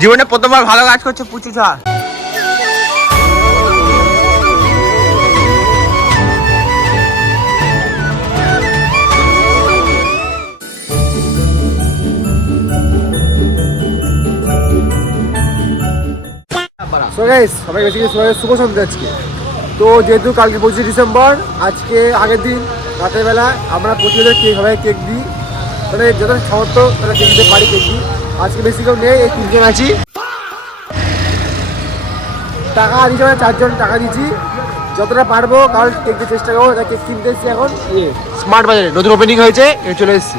জীবনে প্রথমবার ভালো কাজ করছে পুচু ছা শুভ সন্ধ্যা আজকে। তো যেহেতু কালকে পঁচিশে ডিসেম্বর, আজকে আগের দিন, রাতের বেলা আমরা প্রতিদিন কেক হবে কেক দিই মানে যত সামর্থ্য তাহলে কেক দিতে পারি কেক দিই। আজকে বেশি কেউ নেই এই তিনজন আছি। টাকা আমরা চারজন টাকা দিচ্ছি। যতটা পারব কারণ কেক চেষ্টা করব কেক কিনতে এসেছি এখন। ইয়ে স্মার্ট বাজারে নতুন ওপেনিং হয়েছে এ চলে এসেছি।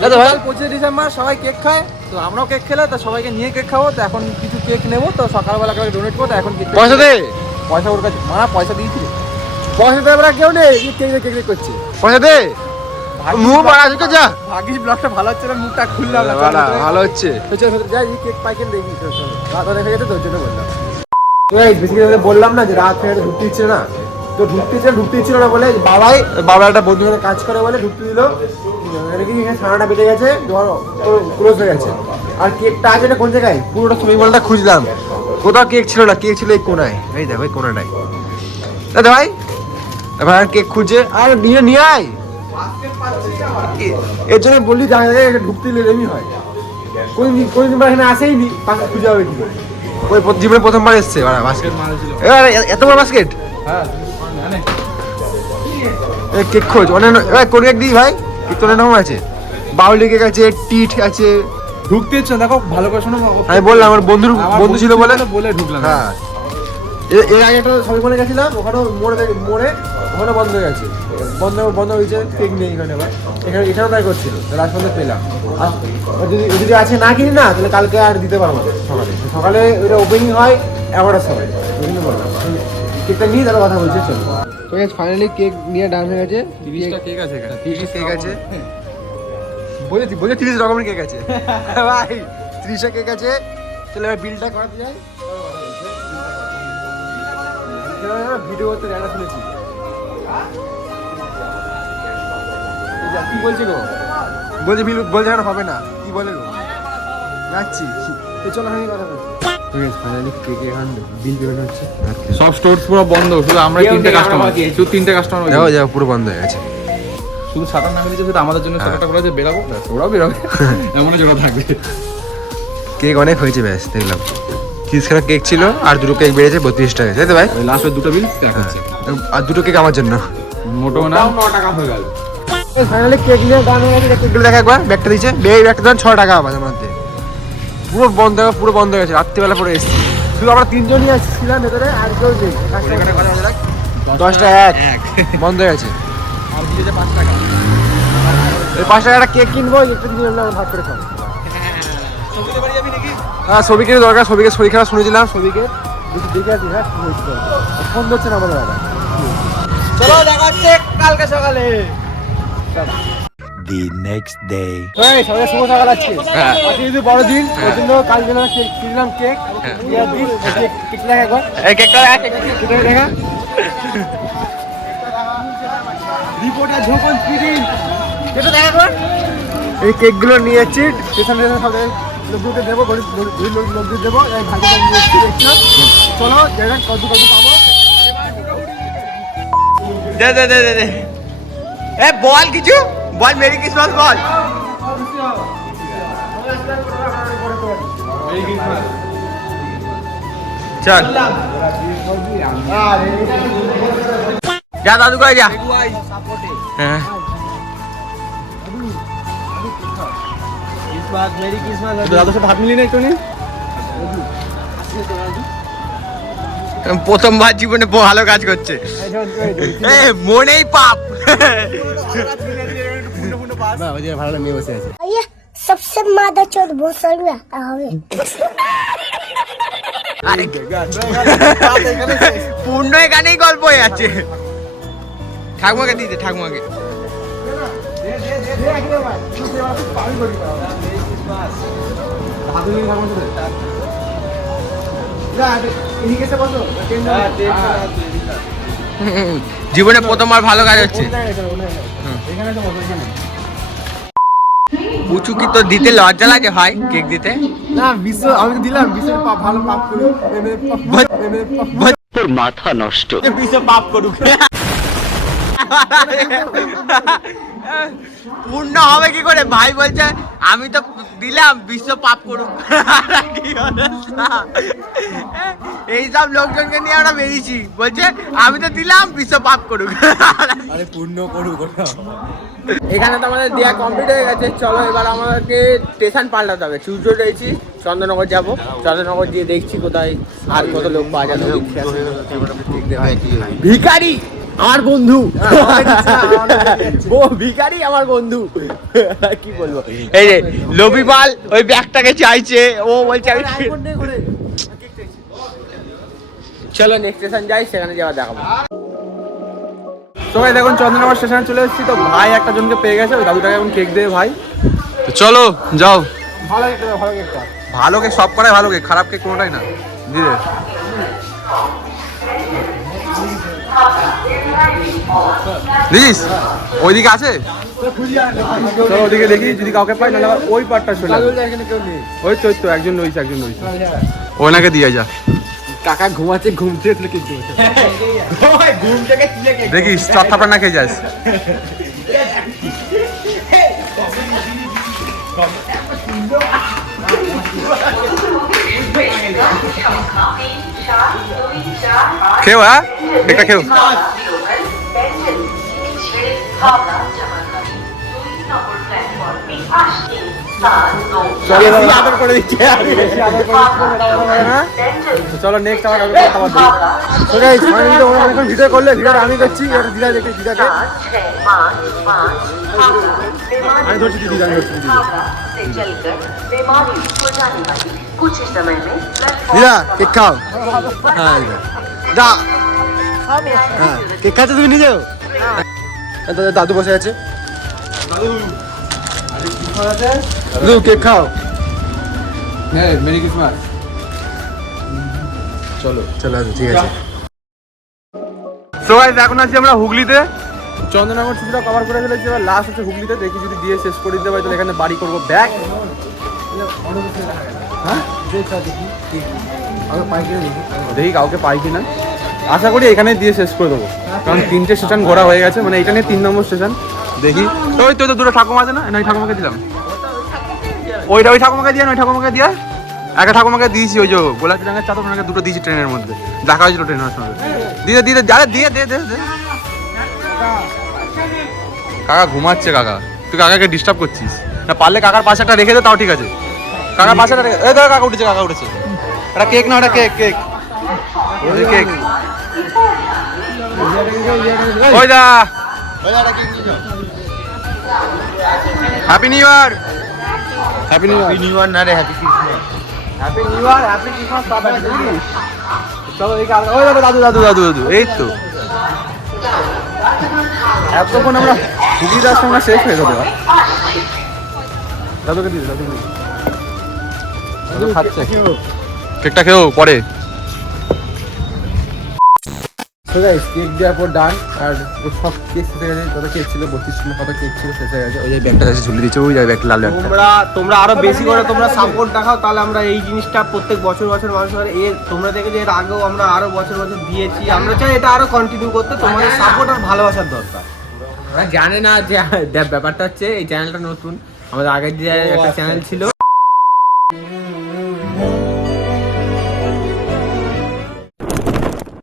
দাদা ভাই পঁচিশে ডিসেম্বর সবাই কেক খায়। তো আমরাও কেক খেলে তো সবাইকে নিয়ে কেক খাব। তো এখন কিছু কেক নেব তো সকালবেলা করে ডোনেট করব তো এখন কেক পয়সা দে। পয়সা ওর কাছে মা পয়সা দিয়েছিল। পয়সা আমরা কেউ নেই কেক কেক করছি। পয়সা দে। মুখ মারা আছে যা ভাগিস ব্লগটা ভালো হচ্ছে না মুখটা খুললাম না ভালো হচ্ছে। যাই কেক পাইকেন দেখি রাত অনেক গেছে তোর জন্য বললাম। বেসিক্যালি বললাম না যে রাত গেছে ঢুকতে দিচ্ছে না। তো ঢুকতে দিচ্ছে না, ঢুকতে দিচ্ছিল না বলে বাবাই বাবা একটা বন্ধু কাজ করে বলে ঢুকতে দিল। কি এখানে ছানাটা বেটে গেছে ধর ক্লোজ হয়ে গেছে। আর কেকটা আছে না কোন জায়গায়? পুরোটা সুইমিং বলটা খুঁজলাম। কোথাও কেক ছিল না কেক ছিল এই কোনায়। এই দেখো এই কোনাটায়। দাদা ভাই এবার আর কেক খুঁজে আর নিয়ে নিয়ে আয়। এর জন্য বললি ঢুকতে হয়। কোনদিন কোনদিন এখানে আসেইনি পাশে খুঁজে হবে কি ওই জীবনে প্রথমবার এসছে বাস্কেট এবার এত বড় বাস্কেট এ কেক খোঁজ। অনেক কোন কেক দিই ভাই? কেক তো অনেক রকম আছে। বাউলি কেক আছে টিট আছে। ঢুকতে ইচ্ছে দেখো ভালো করে শোনো। আমি বললাম আমার বন্ধুর বন্ধু ছিল বলে বলে ঢুকলাম। হ্যাঁ। এর আগে একটা সবই মনে গেছিলাম ওখানেও মোড়ে মোড়ে ওখানে বন্ধ হয়ে গেছে। বন্ধ বন্ধ হয়েছে কেক নেই এখানে আবার। এখানে এখানেও তাই করছিল লাস্ট পর্যন্ত পেলাম যদি যদি আছে না কিনি না তাহলে কালকে আর দিতে পারব না সকালে। সকালে ওইটা ওপেনিং হয় এগারোটার সময়। ওই বললাম। কেকটা নিয়ে তাহলে কথা বলছে চলো। তো ফাইনালি কেক নিয়ে ডান হয়ে গেছে। তিরিশটা কেক আছে এখানে। তিরিশ কেক আছে। বলেছি বলে তিরিশ রকমের কেক আছে। ভাই তিরিশটা কেক আছে। চলে এবার বিলটা করাতে যাই। ভিডিও করতে জানা শুনেছি। কি বলছে গো? বলছে বিল বলছে এখন হবে না? কি বলে গো? যাচ্ছি। এই চলো আমি কথা বিল হচ্ছে? সব স্টোর পুরো বন্ধ শুধু আমরা তিনটে কাস্টমার শুধু তিনটে কাস্টমার যাও পুরো বন্ধ হয়ে গেছে। শুধু সাঁতার না মিলেছে শুধু আমাদের জন্য সাঁতারটা করে যে বেরাবো ওরাও বেরোবে। এমনই জোড়া থাকবে। কেক অনেক হয়েছে ব্যাস দেখলাম। তিরিশখানা কেক ছিল আর দুটো কেক বেড়েছে বত্রিশ টাকা তাই তো ভাই? লাস্টের দুটো বিল প্যাক আর দুটো কেক আমার জন্য। মোটো না টাকা হয়ে গেল। ফাইনালি কেক নিয়ে গান হয়ে গেছে। কেকগুলো দেখা একবার ব্যাগটা দিচ্ছে এই ব্যাগটা ছ টাকা আমাদের মধ্যে পুরো বন্ধ পুরো বন্ধ হয়ে গেছে রাত্রিবেলা পরে এসেছি। শুধু আমরা তিনজনই আসছিলাম ভেতরে আর কেউ নেই। দশটা এক। বন্ধ হয়ে গেছে। আর দিয়েছে পাঁচ টাকা। পাঁচ একটা কেক কিনবো একটা দিন আমরা ভাগ করে খাব। হ্যাঁ ছবিকে দরকার ছবিকে শরীর খারাপ শুনেছিলাম ছবিকে। দেখি দেখে আসি হ্যাঁ ফোন ধরছে না আমাদের দাদা। চলো দেখা হচ্ছে কালকে সকালে। The next day. এই সবাই শুভ সকাল আজকে। আজকে যদি বড়দিন। ওই জন্য কাল কেক কিনলাম কেক? ইয়ার দিন কেক কেক দেখা একবার। এই কেকটা দেখা রিপোর্টার দেখা। একবার। এই কেকগুলো নিয়ে যাচ্ছি স্টেশন সব দেবো গরিব গরিব লোক লোকদের দেবো এই ভাগে নিয়ে এসছি দেখছিলাম চলো দেখা কত কত পাবো। দে দে দে দে দে। এ বল কিছু? বল মেরি ক্রিসমাস বল। চল। যা দাদু করে যা। হ্যাঁ। দাদার সাথে হাত মিলিয়ে না একটু প্রথমবার জীবনে ভালো কাজ করছে মনেই পাপ ভালো মেয়ে বসে পূর্ণ এখানেই গল্প হয়ে যাচ্ছে ঠাকুমাকে দিতে ঠাকুমাকে Yeah, জীবনে প্রথমবার ভালো কাজ হচ্ছে। পুচু কি তো দিতে লজ্জা লাগে ভাই কেক দিতে? না বিশ্ব আমি দিলাম বিশ্বের ভালো পাপ করি এমএ পাপ এমএ বিশ্ব পাপ করুক। পূর্ণ হবে কি করে? ভাই বলছে আমি তো দিলাম বিশ্ব পাপ করুক। কি এইসব লোকজনকে নিয়ে আমরা বেরিয়েছি। বলছে আমি তো দিলাম বিশ্ব পাপ করুক। আরে পূর্ণ করুক এখানে তো আমাদের দেওয়া কমপ্লিট হয়ে গেছে। চলো এবার আমাদেরকে স্টেশন পাল্টাতে হবে। চুজো রয়েছি। চন্দ্রনগর যাব। চন্দ্রনগর গিয়ে দেখছি কোথায় আর কত লোক পাওয়া যাবে ভিখারি! আমার বন্ধু। ও ভিখারি আমার বন্ধু। কি বলব? এই যে লবিপাল ওই ব্যাগটাকে চাইছে। ও বলছে আমি চলো নেক্সট স্টেশন যাই সেখানে যাওয়া দেখাবো। সবাই দেখুন চন্দ্রনগর স্টেশনে চলে এসেছি। তো ভাই একটা জনকে পেয়ে গেছে ওই দাদুটাকে এখন কেক দেবে ভাই। তো চলো যাও। ভালো কেক দেবে ভালো কেকটা ভালো কেক সব করাই ভালো কেক খারাপ কেক কোনোটাই না। দেখিস? ওইদিকে আছে? চলো ওদিকে দেখি যদি কাউকে পাই আবার ওই পার্টটা চলে ওই তো ওই তো একজন রয়েছে একজন রয়েছে। ওনাকে দিয়ে যা। কাকা ঘুমাচ্ছে দেবে দেখিস চট্টাপড়া না খেয়ে যাস। খেও হ্যাঁ? একটা খেও চলো নেক্সট হ্যাঁ? আমার কাউকে হ্যাঁ? খাবার দিই। তো গাইস ফাইনালি ওরা এখন ভিডিও করলে ভিডিওটা আমি করছি এটা দিদা দেখে দিদাকে। আমি ধরছি দিদি দিদা। কেক খাও। হ্যাঁ, দা। কেক খাচ্ছো তুমি নিজেও? দাদা দাদু বসে আছে। দাদু কেক খাও। হ্যাঁ মেরি ক্রিসমাস। চলো। চলো আচ্ছা, ঠিক আছে। সো গাইস এখন আছি আমরা হুগলিতে। চন্দননগর ছুটিটা কভার করে ফেলেছি। এবার লাস্ট হচ্ছে হুগলিতে। দেখি যদি দিয়ে শেষ করে দিতে পারি তাহলে এখানে বাড়ি করব। ব্যাগ হ্যাঁ? দেখি কাউকে পাই কিনা। আশা করি এখানে দিয়ে শেষ করে দেবো। কারণ তিনটে স্টেশন ঘোরা হয়ে গেছে মানে এটা নিয়ে তিন নম্বর স্টেশন দেখি। ওই তো দুটো ঠাকুমা আছে না? ওই ঠাকুমাকে দিলাম। ওইটা ওই ঠাকুমাকে দিয়ে ওই ঠাকুমাকে দিয়ে। একটা ঠাকুমাকে দিয়েছি ওই যে গোলাপি রঙের চাদর ওনাকে দুটো দিয়েছি ট্রেনের মধ্যে। দেখা হয়েছিল ট্রেনের সঙ্গে দিয়ে দিয়ে আরে দিয়ে দে দে দে। কাকা ঘুমাচ্ছে কাকা। তুই কাকাকে ডিস্টার্ব করছিস? না পারলে কাকার পাশে একটা রেখে দে তাও ঠিক আছে। কাকার পাশে একটা দেখো কাকা উঠেছে কাকা উঠেছে। এটা কেক না ওটা কেক কেক কেক ওই দা happy new year happy new year new year না রে happy Christmas happy new year happy Christmas বাবা চলো এই ওই দাদু দাদু দাদু দাদু দাদু এই তো। এতক্ষণ আমরা হুগলি দাস সঙ্গে শেষ হয়ে যাবে দাদুকে দিদি দাদুকে দিদি দাদু খাচ্ছে। কেকটা খেও পরে। তো গাইস কেক দেওয়ার পর ডান আর ও সব কেক শেষ হয়ে গেছে কত কেক ছিল? বত্রিশ কিলো কত কেক ছিল শেষ হয়ে গেছে। ওই যে ব্যাগটা আছে ঝুলিয়ে দিচ্ছে ওই যায় ব্যাগটা লাল ব্যাগটা। তোমরা তোমরা আরও বেশি করে তোমরা সাপোর্ট দেখাও তাহলে আমরা এই জিনিসটা প্রত্যেক বছর বছর মানুষের এ তোমরা দেখে যে এর আগেও আমরা আরও বছর বছর দিয়েছি আমরা চাই এটা আরও কন্টিনিউ করতে তোমাদের সাপোর্ট আর ভালোবাসার দরকার। ওরা জানে না যে দেখ ব্যাপারটা হচ্ছে এই চ্যানেলটা নতুন আমাদের আগের যে একটা চ্যানেল ছিল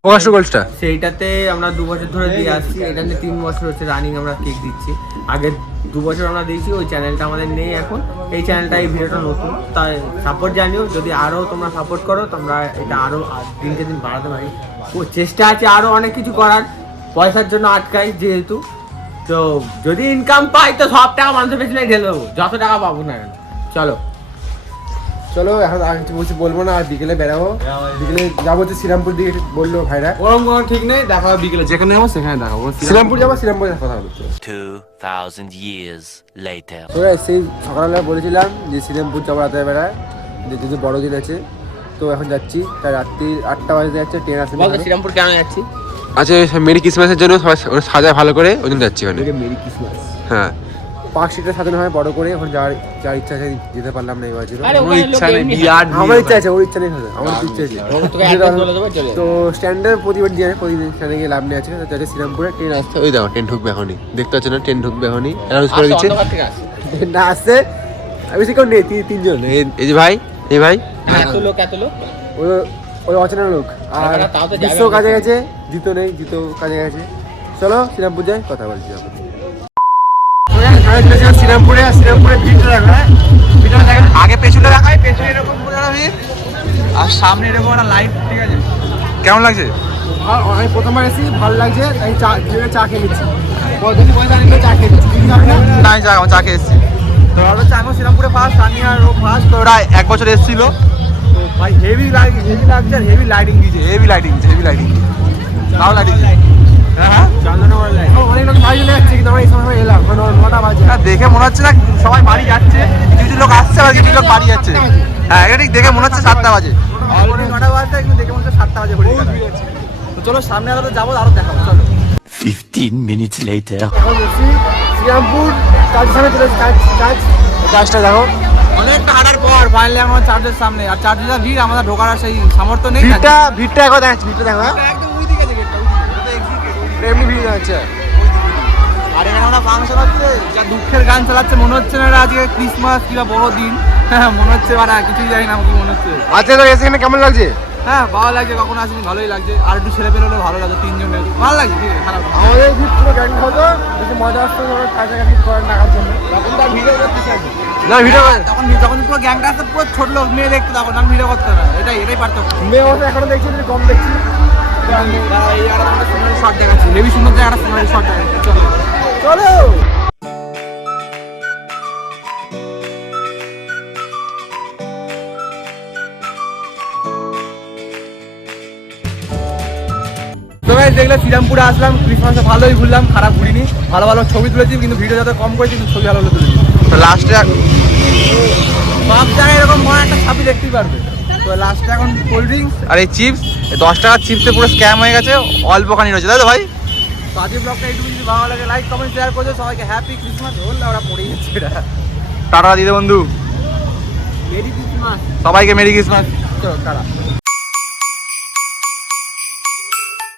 প্রকাশ্য গোল্ডটা সেইটাতে আমরা দু বছর ধরে দিয়ে আসছি। এটাতে তিন বছর হচ্ছে রানিং আমরা কেক দিচ্ছি। আগে দু বছর আমরা দিয়েছি, ওই চ্যানেলটা আমাদের নেই এখন। এই চ্যানেলটা এই ভিডিওটা নতুন। তাই সাপোর্ট জানিও, যদি আরও তোমরা সাপোর্ট করো, তোমরা এটা আরও দিনকে দিন বাড়াতে পারি। ও চেষ্টা আছে আরও অনেক কিছু করার। পয়সার জন্য আটকাই যেহেতু। তো যদি ইনকাম পাই, তো সব টাকা মানুষের পেছনে ঢেলে দেবো। যত টাকা পাবো না চলো। চলো এখন আর কিছু বলছি বলব না আর বিকেলে বেরাবো বিকেলে যাব তো শ্রীরামপুর দিকে বলল ভাইরা। ওরম কোনো ঠিক নেই দেখা হবে বিকেলে যেখানে যাব সেখানে দেখাবো শ্রীরামপুর যাব শ্রীরামপুর কথা বলছি 2,000 years later. তো সেই সকালবেলা বলেছিলাম যে শ্রীরামপুর যাব রাতের বেলায় যে যদি বড়দিন আছে তো এখন যাচ্ছি। তাই রাত্রি আটটা বাজে যাচ্ছে ট্রেন বলতো শ্রীরামপুর কেন যাচ্ছি? আচ্ছা মেরি ক্রিসমাসের জন্য সবাই সাজায় ভালো করে ওই জন্য যাচ্ছি ওখানে। Merry Christmas. হ্যাঁ। পার্কশিটটা সাজানো হয় বড় করে এখন যার যার ইচ্ছা আছে যেতে পারলাম না এবার ছিল আরে ইচ্ছা নেই আমার ইচ্ছা আছে ওর ইচ্ছা নেই আমার ইচ্ছা আছে। তো স্ট্যান্ডে প্রতিবার দিয়ে প্রতিদিন স্ট্যান্ডে গিয়ে লাভ নেই আছে তো যাতে শ্রীরামপুরে ট্রেন আসতে ওই দেখো ট্রেন ঢুকবে এখনই। দেখতে পাচ্ছ না ট্রেন ঢুকবে এখনই। অ্যানাউন্স করে দিচ্ছে। না আসছে। বেশি কেউ নেই তিন- তিনজন। এই- যে ভাই এই ভাই। এত লোক এত লোক। ওই ওই অচেনা লোক। আর বিশ্ব কাজে গেছে জিতো নেই জিতো কাজে গেছে। চলো শ্রীরামপুর যাই কথা বলছি এখন শ্রীরামপুরে আর শ্রীরামপুরে ভিড়টা হ্যাঁ? ভিড়টা আগে পেছনে রাখাই পেছনে এরকম রাখবি আর সামনে এরকম একটা লাইট ঠিক আছে? কেমন লাগছে? আমি প্রথমবার এসেছি ভালো লাগছে তাই চা চা খেয়ে নিচ্ছি। পয়সা পয়সা নিলে চা খেয়ে নিচ্ছি না আমি চা চা খেয়ে এসেছি। তো ওরা হচ্ছে আমি শ্রীরামপুরে ফার্স্ট আমি আর ও ফার্স্ট তো ওরা এক বছর এসেছিল। তো ভাই হেভি লাইট হেভি লাগছে হেভি লাইটিং দিয়েছে হেভি লাইটিং হেভি লাইটিং তাও লাইটিং হ্যাঁ? হ্যাঁ দেখে মনে হচ্ছে না সবাই বাড়ি যাচ্ছে। কিছু কিছু লোক আসছে আর কিছু লোক বাড়ি যাচ্ছে। হ্যাঁ এটা ঠিক দেখে মনে হচ্ছে সাতটা বাজে। দেখে মনে হচ্ছে সাতটা বাজে চলো সামনে আরও যাব আরও দেখাবো চলো। 15 minutes later. এখন শ্রীরামপুর কাজ সামনে চলে কাজ কাজ কাজটা দেখো। অনেকটা হাঁটার পর ফাইনালি আমার চার্জের সামনে। আর চার্জের ভিড় আমাদের ঢোকার সেই সামর্থ্য নেই। ভিড়টা ভিড়টা একবার দেখাচ্ছি ভিড়টা দেখো এমনি ভিড় হচ্ছে। আর এখানে আমরা ফাংশন হচ্ছে যা দুঃখের গান চালাচ্ছে মনে হচ্ছে না আজকে ক্রিসমাস কিংবা বড় দিন হ্যাঁ মনে হচ্ছে মানে কিছুই জানি না কি মনে হচ্ছে। আচ্ছা তো এসে কেমন লাগছে? হ্যাঁ ভালো লাগছে কখন আসেনি ভালোই লাগছে। আর একটু ছেলে পেলে হলে ভালো লাগছে তিনজনের ভালো লাগছে ঠিক আছে খারাপ। আমাদের পুরো গ্যাং হতো বেশি মজা আসতো ওরা কাছাকাছি করেন টাকার জন্য। তখন তার ভিডিও করতে না ভিডিও তখন পুরো গ্যাংটা আসতে পুরো ছোট লোক মেয়ে দেখতে তখন আমি ভিডিও করতে না। এটাই এটাই পারতাম মেয়ে অবস্থা এখনও দেখছি কম দেখছি। শর্ট দেখাচ্ছি হেভি সুন্দর জায়গাটা সোনালি শর্ট দেখাচ্ছি চলো চলো তো ভাই দেখলে শ্রীরামপুরে আসলাম ক্রিসমাসে ভালোই ঘুরলাম খারাপ ঘুরিনি। ভালো ভালো ছবি তুলেছি কিন্তু ভিডিও যাতে কম করেছি কিন্তু ছবি ভালো ভালো তুলেছি। তো লাস্টে সব জায়গায় এরকম বড় একটা ছাপি দেখতেই পারবে। তো লাস্টে এখন কোল্ড ড্রিঙ্কস আর এই চিপস দশ টাকার চিপসে পুরো স্ক্যাম হয়ে গেছে অল্প খানি রয়েছে তাই তো ভাই? তো ব্লগটা একটু যদি ভালো লাগে লাইক কমেন্ট শেয়ার সবাইকে হ্যাপি ক্রিসমাস হল ওরা যাচ্ছে এটা টাটা দিদি বন্ধু। মেরি ক্রিসমাস সবাইকে মেরি ক্রিসমাস চলো টাটা।